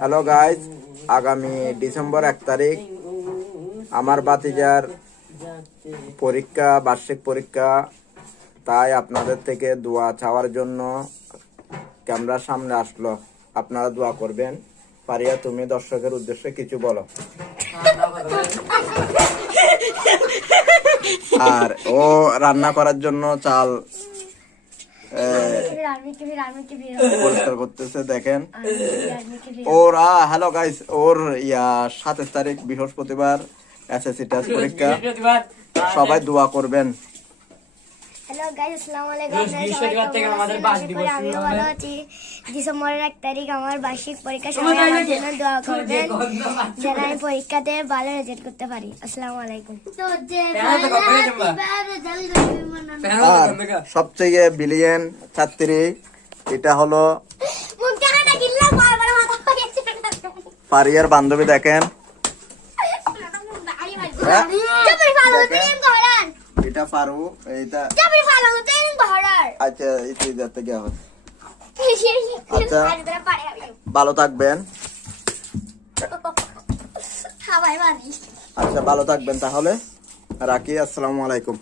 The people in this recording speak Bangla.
হ্যালো গাইজ, আগামী ডিসেম্বর 1 তারিখ আমার ভাতিজার পরীক্ষা, বার্ষিক পরীক্ষা। তাই আপনাদের থেকে দোয়া চাওয়ার জন্য ক্যামেরার সামনে আসলো। আপনারা দোয়া করবেন। পারিয়া, তুমি দর্শকের উদ্দেশ্যে কিছু বলো। আর ও রান্না করার জন্য চাল পরিষ্কার করতেছে, দেখেন। ওরা হ্যালো গাইস, ওর 27 তারিখ বৃহস্পতিবার এসএসসি টেস্ট পরীক্ষা। সবাই দোয়া করবেন। হ্যালো গাইস, আসসালামু আলাইকুম। আমিও ভালো আছি। ডিসেম্বরের 1 তারিখ আমার বার্ষিক পরীক্ষা, সবাই আমার জন্য দোয়া করবেন যেন আমি পরীক্ষাতে ভালো রেজাল্ট করতে পারি। আসসালামু আলাইকুম। আর সবচেয়ে বিলিয়ন ছাত্রী, এটা হলো পারিয়ার বান্ধবী, দেখেন। এটা পারু, এইটা আচ্ছা, আচ্ছা, ভালো থাকবেন। আচ্ছা, ভালো থাকবেন, তাহলে রাখি। আসসালামু আলাইকুম।